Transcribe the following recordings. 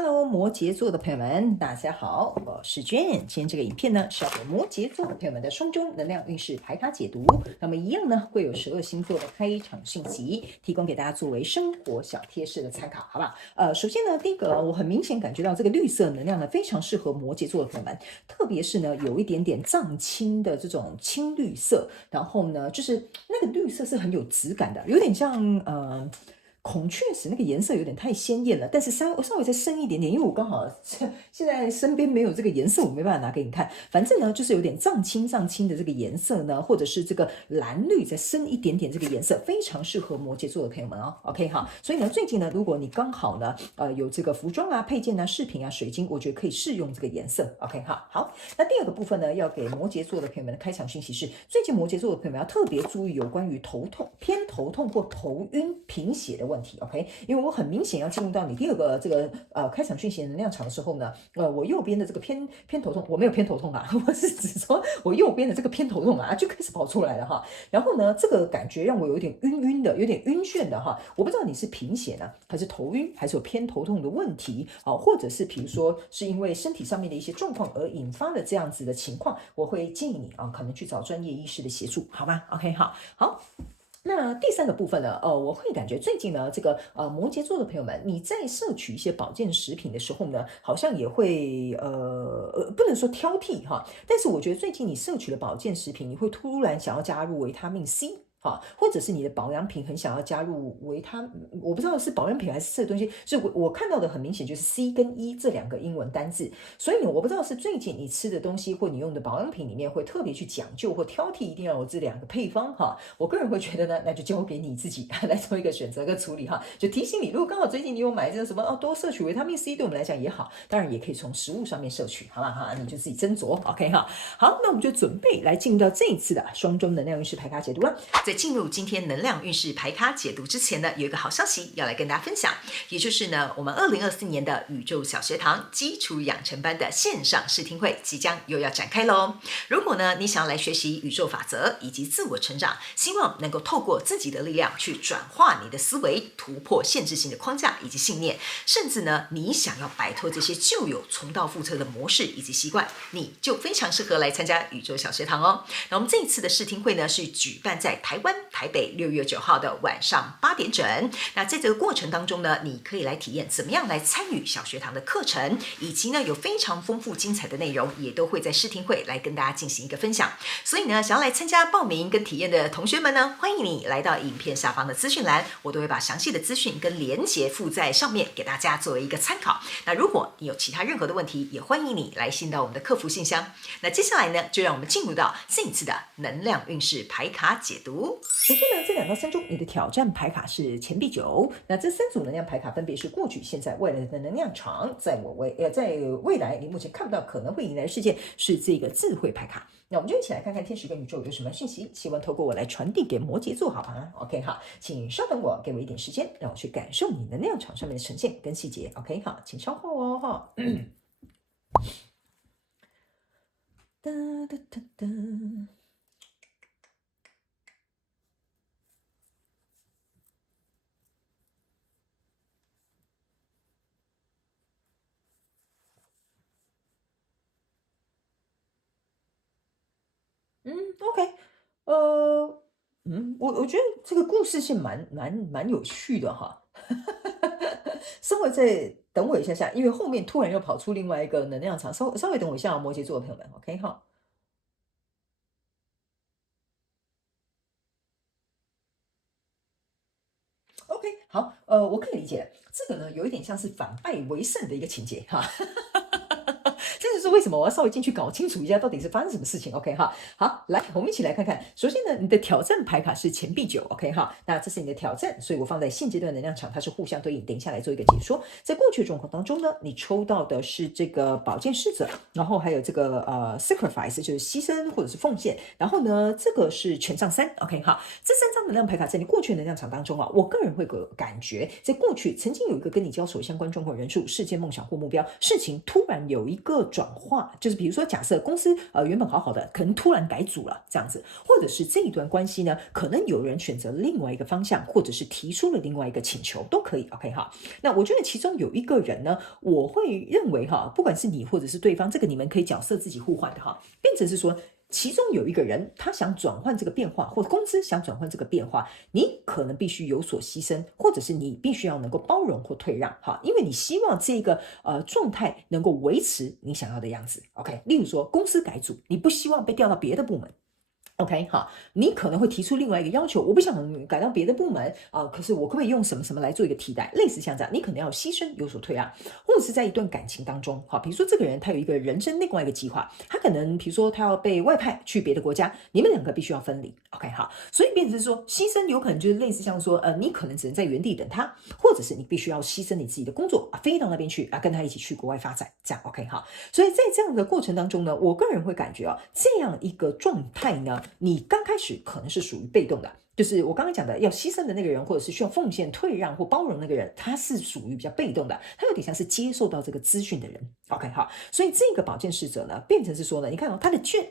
Hello，摩羯座的朋友们，大家好，我是娟。今天这个影片呢，是要给摩羯座的朋友们的双周能量运势牌卡解读。那么一样呢，会有12星座的开场讯息，提供给大家作为生活小贴士的参考，好不好？首先呢，第一个，我很明显感觉到这个绿色能量呢，非常适合摩羯座的朋友们，特别是呢，有一点点藏青的这种青绿色，然后呢，就是那个绿色是很有质感的，有点像孔雀石那个颜色有点太鲜艳了，但是稍微再深一点点，因为我刚好现在身边没有这个颜色，我没办法拿给你看。反正呢，就是有点藏青的这个颜色呢，或者是这个蓝绿再深一点点这个颜色，非常适合摩羯座的朋友们哦。OK 哈，所以呢，最近呢，如果你刚好呢，有这个服装啊、配件啊、饰品啊、水晶，我觉得可以试用这个颜色。OK 哈，好，那第二个部分呢，要给摩羯座的朋友们的开场讯息是，最近摩羯座的朋友们要特别注意有关于头痛、偏头痛或头晕、贫血的问题。OK， 因为我很明显要进入到你第二个这个开场讯息能量场的时候呢，我右边的这个偏头痛，我没有偏头痛啊，我是指说我右边的这个偏头痛啊就开始跑出来了哈。然后呢，这个感觉让我有点晕晕的，有点晕眩的哈。我不知道你是贫血呢，还是头晕，还是有偏头痛的问题啊，或者是比如说是因为身体上面的一些状况而引发了这样子的情况，我会建议你啊，可能去找专业医师的协助，好吗 ？OK， 好。那第三个部分呢，我会感觉最近呢，这个摩羯座的朋友们，你在摄取一些保健食品的时候呢，好像也会不能说挑剔哈，但是我觉得最近你摄取的保健食品，你会突然想要加入维他命 C。或者是你的保养品很想要加入维他，我不知道是保养品还是这个东西，是我看到的很明显就是 C 跟 E 这两个英文单字，所以呢，我不知道是最近你吃的东西或你用的保养品里面会特别去讲究或挑剔，一定要有这两个配方哈。我个人会觉得呢，那就交给你自己来做一个选择跟处理哈。就提醒你，如果刚好最近你有买这个什么多摄取维他命 C， 对我们来讲也好，当然也可以从食物上面摄取，好吧哈，你就自己斟酌 ，OK 哈。好，那我们就准备来进入到这一次的双周能量运势牌卡解读了。在进入今天能量运势牌卡解读之前呢，有一个好消息要来跟大家分享，也就是呢，我们2024年的宇宙小学堂基础养成班的线上试听会即将又要展开喽。如果呢，你想要来学习宇宙法则以及自我成长，希望能够透过自己的力量去转化你的思维，突破限制性的框架以及信念，甚至呢，你想要摆脱这些旧有重蹈覆辙的模式以及习惯，你就非常适合来参加宇宙小学堂哦。那我们这一次的试听会呢，是举办在台湾台北6月9号的晚上8点整。那在这个过程当中呢，你可以来体验怎么样来参与小学堂的课程，以及呢有非常丰富精彩的内容，也都会在试听会来跟大家进行一个分享。所以呢，想要来参加报名跟体验的同学们呢，欢迎你来到影片下方的资讯栏，我都会把详细的资讯跟连结附在上面，给大家作为一个参考。那如果你有其他任何的问题，也欢迎你来信到我们的客服信箱。那接下来呢，就让我们进入到这一次的能量运势牌卡解读。首先呢，这2到3周你的挑战牌卡是钱币9，那这3组能量牌卡分别是过去、现在、未来的能量场。在未来你目前看不到可能会迎来的事件是这个智慧牌卡。那我们就一起来看看天使跟宇宙有什么讯息，希望透过我来传递给摩羯座，好吗 ？OK 好，请稍等我，给我一点时间，让我去感受你能量场上面的呈现跟细节。OK 好，请稍后哦哈。哒哒哒哒。OK，我觉得这个故事性蛮有趣的哈，稍微再等我一下下，因为后面突然又跑出另外一个能量场，稍微等我一下哦，摩羯座的朋友们，OK 哈。OK，好，我可以理解，这个呢有一点像是反败为胜的一个情节哈。这就是为什么我要稍微进去搞清楚一下到底是发生什么事情。OK 哈，好，来，我们一起来看看。首先呢，你的挑战牌卡是钱币9 ，OK 哈，那这是你的挑战，所以我放在现阶段能量场，它是互相对应。等一下来做一个解说。在过去的状况当中呢，你抽到的是这个宝剑侍者，然后还有这个sacrifice 就是牺牲或者是奉献，然后呢，这个是权杖3 ，OK 哈，这3张能量牌卡在你过去的能量场当中啊，我个人会有感觉，在过去曾经有一个跟你交手相关状况人数、事件、梦想或目标，事情突然有一个转化，就是比如说假设公司原本好好的，可能突然改组了这样子，或者是这一段关系呢，可能有人选择另外一个方向，或者是提出了另外一个请求都可以 OK 哈。那我觉得其中有一个人呢，我会认为哈，不管是你或者是对方，这个你们可以角色自己互换的哈，变成是说其中有一个人他想转换这个变化，或者公司想转换这个变化，你可能必须有所牺牲，或者是你必须要能够包容或退让哈，因为你希望这个状态能够维持你想要的样子 OK。 例如说公司改组，你不希望被调到别的部门OK 好，你可能会提出另外一个要求，我不想改到别的部门可是我可不可以用什么什么来做一个替代？类似像这样，你可能要牺牲，有所退让，或者是在一段感情当中，好，比如说这个人他有一个人生另外一个计划，他可能比如说他要被外派去别的国家，你们两个必须要分离 OK 好，所以变成是说牺牲有可能就是类似像说你可能只能在原地等他，或者是你必须要牺牲你自己的工作飞到那边去跟他一起去国外发展，这样 OK 好，所以在这样的过程当中呢，我个人会感觉这样一个状态呢，你刚开始可能是属于被动的，就是我刚刚讲的要牺牲的那个人，或者是需要奉献、退让或包容那个人，他是属于比较被动的，他有点像是接受到这个资讯的人。OK 好，所以这个宝剑侍者呢，变成是说呢，你看他的剑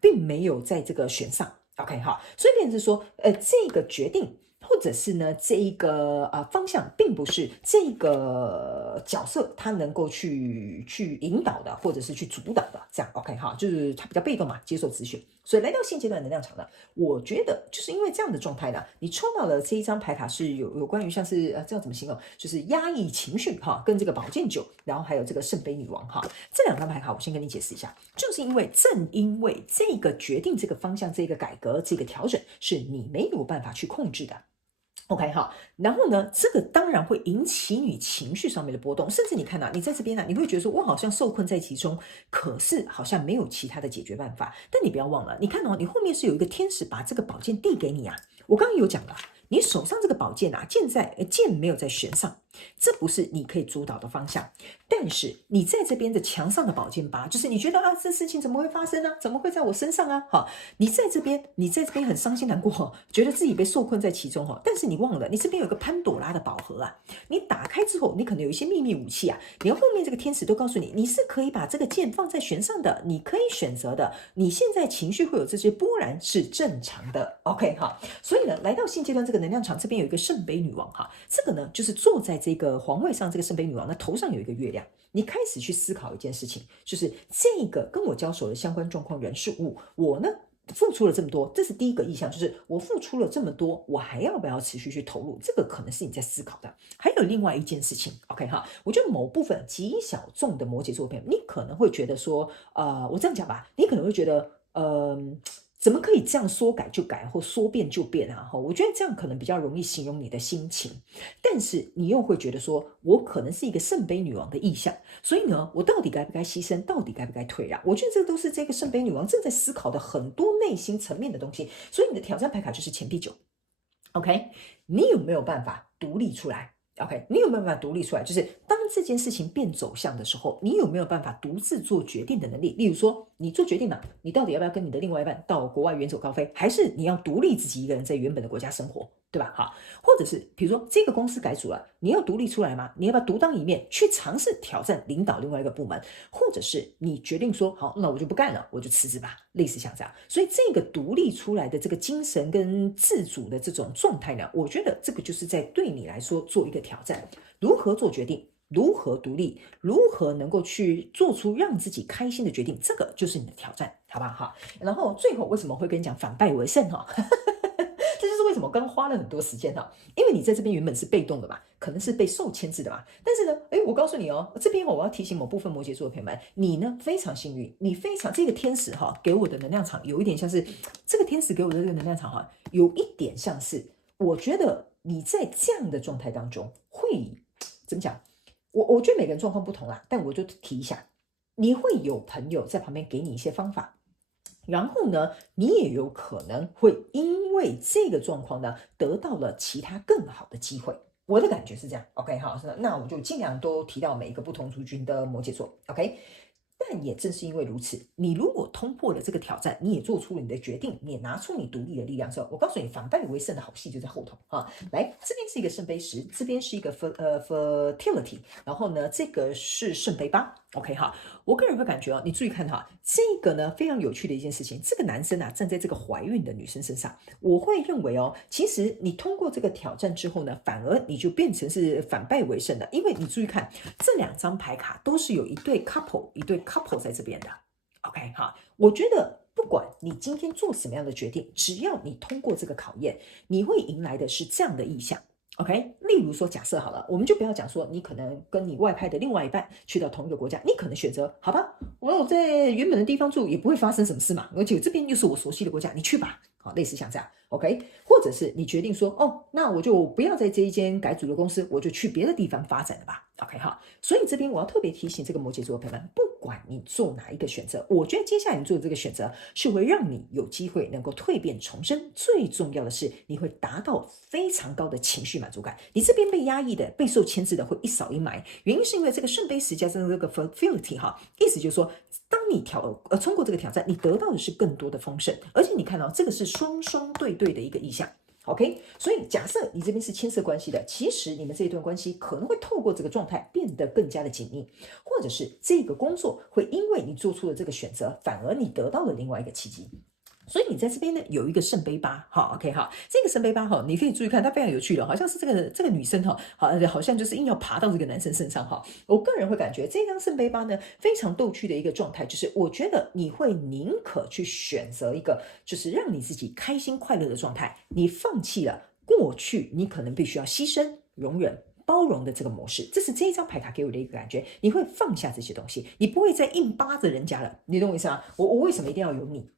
并没有在这个弦上。OK 好，所以变成是说，这个决定。或者是呢，这一个方向并不是这个角色他能够去引导的，或者是去主导的，这样 OK 哈，就是他比较被动嘛，接受资讯。所以来到现阶段能量场呢，我觉得就是因为这样的状态呢，你抽到了这一张牌卡是有关于像是这样怎么形容，就是压抑情绪哈，跟这个宝剑九，然后还有这个圣杯女王哈，这两张牌卡我先跟你解释一下，就是因为正因为这个决定、这个方向、这个改革、这个调整是你没有办法去控制的。OK 好，然后呢，这个当然会引起你情绪上面的波动，甚至你看你在这边你会觉得说我好像受困在其中，可是好像没有其他的解决办法。但你不要忘了，你看你后面是有一个天使把这个宝剑递给你啊。我刚刚有讲了，你手上这个宝剑剑没有在弦上，这不是你可以主导的方向。但是你在这边的墙上的宝剑八，就是你觉得这事情怎么会发生呢？怎么会在我身上啊？好，你在这边很伤心难过，觉得自己被受困在其中但是你忘了，你这边有个潘朵拉的宝盒啊，你打开之后，你可能有一些秘密武器啊，连后面这个天使都告诉你，你是可以把这个剑放在弦上的，你可以选择的，你现在情绪会有这些波澜是正常的 OK 哈，所以呢，来到现阶段这个能量场这边有一个圣杯女王哈，这个呢就是坐在这个皇位上，这个圣杯女王的头上有一个月亮。你开始去思考一件事情，就是这个跟我交手的相关状况人事物，我呢付出了这么多，这是第一个意向，就是我付出了这么多，我还要不要持续去投入？这个可能是你在思考的。还有另外一件事情 ，OK 哈，我觉得某部分极小众的摩羯座朋友，你可能会觉得说，我这样讲吧，你可能会觉得，怎么可以这样说改就改，或说变就变啊？我觉得这样可能比较容易形容你的心情，但是你又会觉得说，我可能是一个圣杯女王的意象，所以呢，我到底该不该牺牲，到底该不该退让？我觉得这都是这个圣杯女王正在思考的很多内心层面的东西。所以你的挑战牌卡就是钱币九 ，OK？ 你有没有办法独立出来？ OK， 你有没有办法独立出来？就是当这件事情变走向的时候，你有没有办法独自做决定的能力？例如说，你做决定了，你到底要不要跟你的另外一半到国外远走高飞，还是你要独立自己一个人在原本的国家生活，对吧？好，或者是比如说这个公司改组了，你要独立出来吗？你要不要独当一面去尝试挑战领导另外一个部门？或者是你决定说好，那我就不干了，我就辞职吧，类似像这样。所以这个独立出来的这个精神跟自主的这种状态呢，我觉得这个就是在对你来说做一个挑战，如何做决定，如何独立，如何能够去做出让自己开心的决定，这个就是你的挑战，好不好？然后最后为什么会跟你讲反败为胜这就是为什么我刚花了很多时间因为你在这边原本是被动的嘛，可能是被受牵制的嘛。但是呢，我告诉你这边我要提醒某部分摩羯座的朋友们，你呢非常幸运，你非常这个天使给我的能量场有一点像是这个天使给我的这个能量场有一点像是，我觉得你在这样的状态当中会怎么讲？我觉得每个人状况不同啦，但我就提一下，你会有朋友在旁边给你一些方法。然后呢，你也有可能会因为这个状况呢，得到了其他更好的机会。我的感觉是这样 ，OK 好，那我就尽量都提到每一个不同族群的摩羯座 ，OK。但也正是因为如此，你如果通过了这个挑战，你也做出了你的决定，你也拿出你独立的力量之后，我告诉你，反败为胜的好戏就在后头啊！来，这边是一个圣杯10，这边是一个fertility，然后呢，这个是圣杯8。OK 哈，我个人会感觉你注意看哈，这个呢非常有趣的一件事情，这个男生站在这个怀孕的女生身上，我会认为其实你通过这个挑战之后呢，反而你就变成是反败为胜的，因为你注意看这2张牌卡都是有一对 couple 在这边的。OK 哈，我觉得不管你今天做什么样的决定，只要你通过这个考验，你会迎来的是这样的意象。OK， 例如说，假设好了，我们就不要讲说你可能跟你外派的另外一半去到同一个国家，你可能选择好吧，我在原本的地方住也不会发生什么事嘛，而且这边又是我熟悉的国家，你去吧，好，类似像这样 ，OK， 或者是你决定说，那我就不要在这一间改组的公司，我就去别的地方发展了吧 ，OK 哈，所以这边我要特别提醒这个摩羯座的朋友们，不管你做哪一个选择，我觉得接下来你做的这个选择是会让你有机会能够蜕变重生，最重要的是你会达到非常高的情绪满足感，你这边被压抑的、备受牵制的会一扫一霾，原因是因为这个圣杯10加上这个 fertility 哈，意思就是说，当你通过这个挑战，你得到的是更多的丰盛，而且你看到这个是双双对的一个意象。OK， 所以假设你这边是牵涉关系的，其实你们这一段关系可能会透过这个状态变得更加的紧密，或者是这个工作会因为你做出了这个选择，反而你得到了另外一个契机。所以你在这边呢有一个圣杯8，好 ，OK 哈，这个圣杯8哈，你可以注意看，它非常有趣的，好像是这个女生哈，好像就是硬要爬到这个男生身上哈。我个人会感觉这张圣杯8呢非常逗趣的一个状态，就是我觉得你会宁可去选择一个就是让你自己开心快乐的状态，你放弃了过去你可能必须要牺牲、容忍、包容的这个模式，这是这一张牌卡给我的一个感觉，你会放下这些东西，你不会再硬扒着人家了，你懂我意思吗？我为什么一定要有你？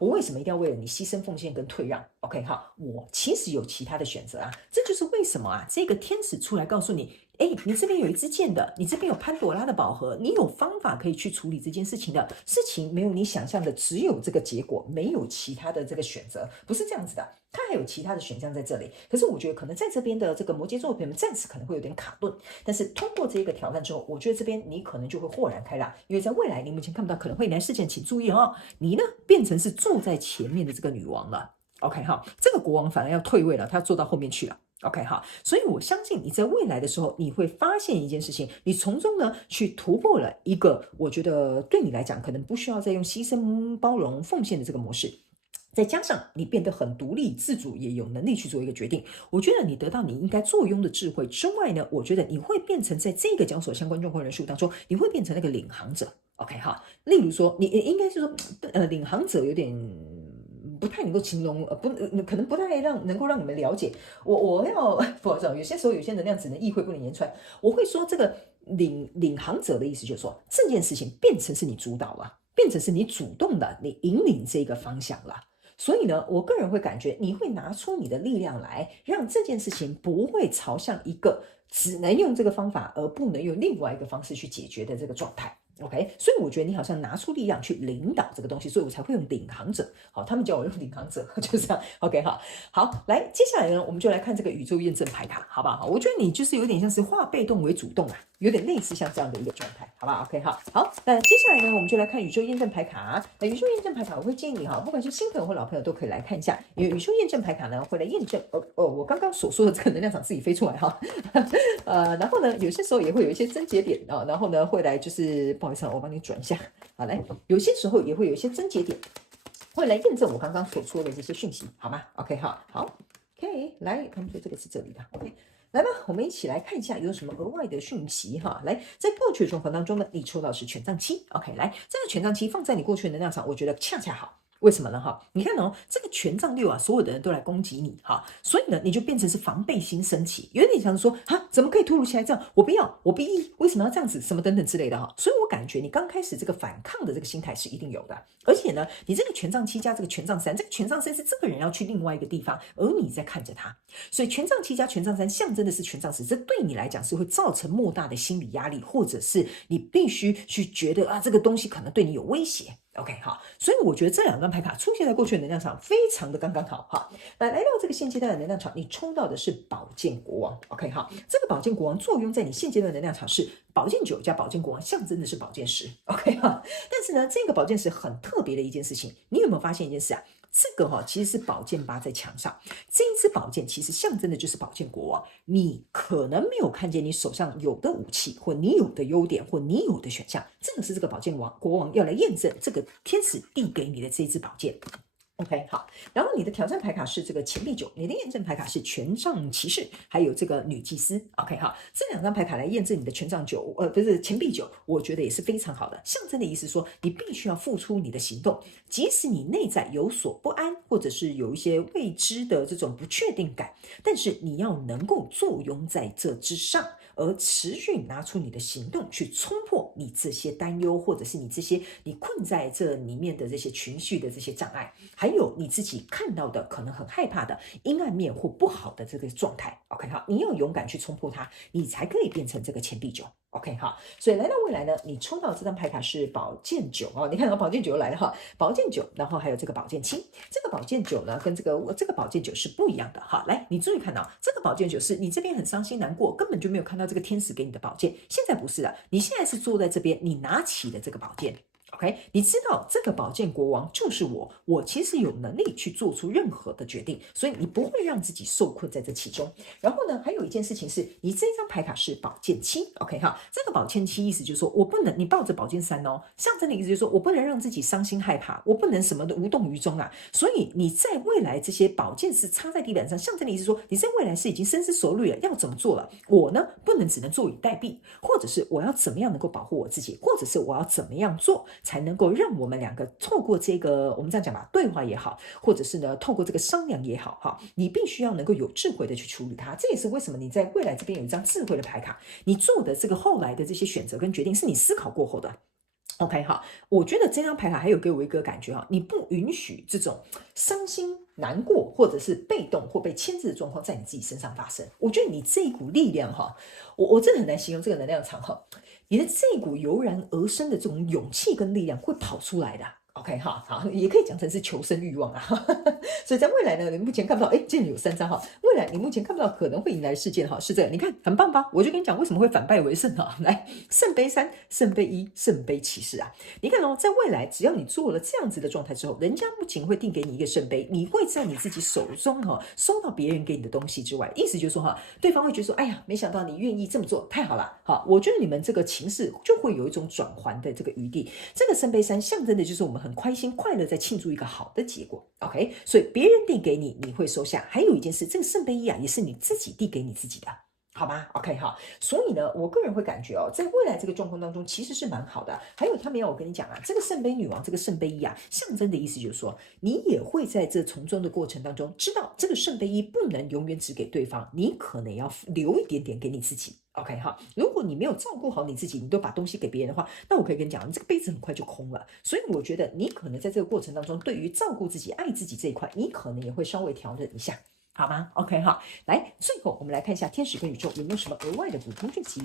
我为什么一定要为了你牺牲奉献跟退让 ？OK 哈，我其实有其他的选择啊，这就是为什么这个天使出来告诉你，你这边有一支箭的，你这边有潘朵拉的宝盒，你有方法可以去处理这件事情的，事情没有你想象的只有这个结果，没有其他的这个选择，不是这样子的，它还有其他的选项在这里。可是我觉得可能在这边的这个摩羯座的朋友们暂时可能会有点卡顿，但是通过这个挑战之后，我觉得这边你可能就会豁然开朗，因为在未来你目前看不到可能会来事件，请注意你呢变成是坐在前面的这个女王了。OK 哈，这个国王反而要退位了，他坐到后面去了。OK 哈，所以我相信你在未来的时候，你会发现一件事情，你从中呢去突破了一个，我觉得对你来讲可能不需要再用牺牲、包容、奉献的这个模式。再加上你变得很独立自主，也有能力去做一个决定，我觉得你得到你应该坐拥的智慧之外呢，我觉得你会变成在这个交所相关状况人数当中，你会变成那个领航者。OK 哈，例如说你应该是说领航者有点不太能够形容，可能不太能够让你们了解。我要不好意思，有些时候有些能量只能意会不能言传。我会说这个领航者的意思就是说，这件事情变成是你主导了，变成是你主动的，你引领这个方向了。所以呢，我个人会感觉你会拿出你的力量来，让这件事情不会朝向一个只能用这个方法而不能用另外一个方式去解决的这个状态。OK， 所以我觉得你好像拿出力量去领导这个东西，所以我才会用领航者。好，他们叫我用领航者，就是这样。OK， 好，来，接下来呢，我们就来看这个宇宙验证牌卡，好不好？我觉得你就是有点像是化被动为主动啊，有点类似像这样的一个状态，好不好 ？OK， 好，那接下来呢，我们就来看宇宙验证牌卡。那宇宙验证牌卡，我会建议你不管是新朋友或老朋友都可以来看一下，因为宇宙验证牌卡呢会来验证我刚刚所说的这个能量场自己飞出来然后呢，有些时候也会有一些症结点然后呢会来就是不好意思我帮你转一下，好来，有些时候也会有一些症结点会来验证我刚刚所说的这些讯息，好吗 ？OK， 好 ，OK， 来，他们说这个是这里的 ，OK。来吧，我们一起来看一下有什么额外的讯息来，在过去的状况当中呢，你抽到是权杖7 ，OK， 来，这个权杖7放在你过去的能量场，我觉得恰恰好。为什么呢？你看这个权杖6所有的人都来攻击你所以呢，你就变成是防备心升起，有点像说怎么可以突如其来这样？我不要，我不依，为什么要这样子？什么等等之类的所以我感觉你刚开始这个反抗的这个心态是一定有的，而且呢，你这个权杖7加这个权杖3，这个权杖3是这个人要去另外一个地方，而你在看着他，所以权杖7加权杖3象征的是权杖10，这对你来讲是会造成莫大的心理压力，或者是你必须去觉得这个东西可能对你有威胁。OK， 好，所以我觉得这两张牌卡出现在过去的能量场非常的刚刚好哈。来到这个现阶段的能量场，你抽到的是宝剑国王 ，OK， 好，这个宝剑国王作用在你现阶段的能量场是宝剑9加宝剑国王，象征的是宝剑10 ，OK 哈。但是呢，这个宝剑10很特别的一件事情，你有没有发现一件事啊？这个其实是宝剑8在墙上，这一支宝剑其实象征的就是宝剑国王。你可能没有看见你手上有的武器，或你有的优点，或你有的选项，这个是这个宝剑国王要来验证这个天使递给你的这一支宝剑。OK， 好，然后你的挑战牌卡是这个钱币9，你的验证牌卡是权杖骑士，还有这个女祭司。OK， 好，这两张牌卡来验证你的权杖9，不是钱币9，我觉得也是非常好的。象征的意思说，你必须要付出你的行动，即使你内在有所不安，或者是有一些未知的这种不确定感，但是你要能够坐拥在这之上。而持续拿出你的行动去冲破你这些担忧，或者是你这些你困在这里面的这些情绪的这些障碍，还有你自己看到的可能很害怕的阴暗面或不好的这个状态。OK， 好，你要勇敢去冲破它，你才可以变成这个钱币9。OK， 好，所以来到未来呢，你抽到这张牌卡是宝剑9哦，你看到宝剑9来了哈，宝剑9，然后还有这个宝剑7，这个宝剑9呢跟这个宝剑9是不一样的哈。来，你注意看到这个宝剑9是你这边很伤心难过，根本就没有看到这个天使给你的宝剑，现在不是了，你现在是坐在这边，你拿起了这个宝剑。OK， 你知道这个宝剑国王就是我其实有能力去做出任何的决定，所以你不会让自己受困在这其中。然后呢，还有一件事情是，你这张牌卡是宝剑7 ，OK 哈，这个宝剑7意思就是说我不能，你抱着宝剑3哦，象征的意思就是说我不能让自己伤心害怕，我不能什么的无动于衷啊。所以你在未来这些宝剑是插在地板上，象征的意思说你在未来是已经深思熟虑了，要怎么做了。我呢，不能只能坐以待毙，或者是我要怎么样能够保护我自己，或者是我要怎么样做。才能够让我们两个透过这个我们这样讲吧，对话也好，或者是呢透过这个商量也好哈，你必须要能够有智慧的去处理它。这也是为什么你在未来这边有一张智慧的牌卡，你做的这个后来的这些选择跟决定是你思考过后的。OK， 好，我觉得这张牌卡还有给我一个感觉哈，你不允许这种伤心、难过或者是被动或被牵制的状况在你自己身上发生。我觉得你这一股力量哈，我真的很难形容这个能量场哈，你的这一股油然而生的这种勇气跟力量会跑出来的。OK， 好，也可以讲成是求生欲望啊。所以在未来呢，你目前看不到，这里有3张哈。未来你目前看不到可能会迎来的事件哈，是这个，你看很棒吧？我就跟你讲为什么会反败为胜哈。来，圣杯3、圣杯1、圣杯骑士啊，你看哦，在未来只要你做了这样子的状态之后，人家不仅会定给你一个圣杯，你会在你自己手中哈收到别人给你的东西之外，意思就是说哈，对方会觉得说，哎呀，没想到你愿意这么做，太好了。好，我觉得你们这个情势就会有一种转圜的这个余地。这个圣杯3象征的就是我们很开心快乐在庆祝一个好的结果。OK， 所以别人递给你，你会收下。还有一件事，这个圣杯1啊，也是你自己递给你自己的。好吗 ？OK， 好，所以呢，我个人会感觉在未来这个状况当中，其实是蛮好的。还有他们要我跟你讲啊，这个圣杯女王，这个圣杯1啊，象征的意思就是说，你也会在这从中的过程当中，知道这个圣杯1不能永远只给对方，你可能要留一点点给你自己。OK 哈，如果你没有照顾好你自己，你都把东西给别人的话，那我可以跟你讲，你这个杯子很快就空了。所以我觉得你可能在这个过程当中，对于照顾自己、爱自己这一块，你可能也会稍微调整一下。好吗 ？OK 哈，来，最后我们来看一下天使跟宇宙有没有什么额外的补充讯息。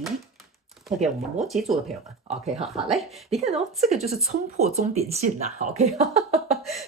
要给我们摩羯座的朋友们 ，OK 哈，好来，你看哦，这个就是冲破终点线呐 ，OK，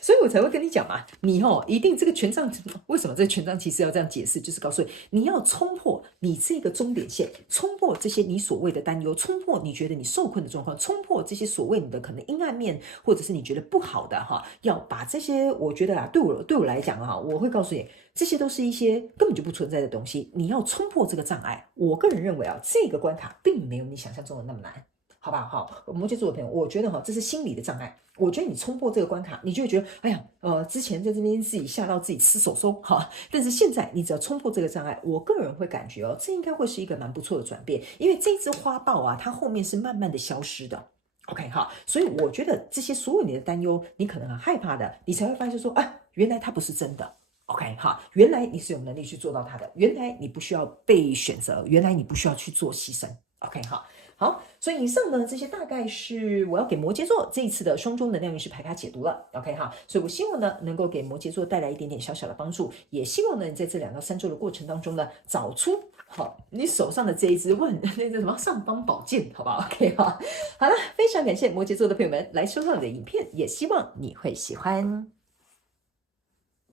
所以我才会跟你讲嘛，你一定这个权杖，为什么这个权杖骑士要这样解释？就是告诉你要冲破你这个终点线，冲破这些你所谓的担忧，冲破你觉得你受困的状况，冲破这些所谓你的可能阴暗面，或者是你觉得不好的哈，要把这些，我觉得啊，对我来讲啊，我会告诉你。这些都是一些根本就不存在的东西，你要冲破这个障碍。我个人认为啊，这个关卡并没有你想象中的那么难，好不好？好，摩羯座的朋友，我觉得这是心理的障碍。我觉得你冲破这个关卡，你就会觉得，哎呀，之前在这边自己吓到自己吃手手哈，但是现在你只要冲破这个障碍，我个人会感觉这应该会是一个蛮不错的转变，因为这只花豹啊，它后面是慢慢的消失的。OK 哈，所以我觉得这些所有你的担忧，你可能很害怕的，你才会发现说，原来它不是真的。OK 哈，原来你是有能力去做到它的，原来你不需要被选择，原来你不需要去做牺牲。OK 哈，好，所以以上呢，这些大概是我要给摩羯座这一次的双周能量运势牌卡解读了。OK 哈，所以我希望呢，能够给摩羯座带来一点点小小的帮助，也希望呢，你在这2到3周的过程当中呢，找出好你手上的这一支那个什么尚方宝剑，好不好 ？OK 哈，好了，非常感谢摩羯座的朋友们来收看我的影片，也希望你会喜欢。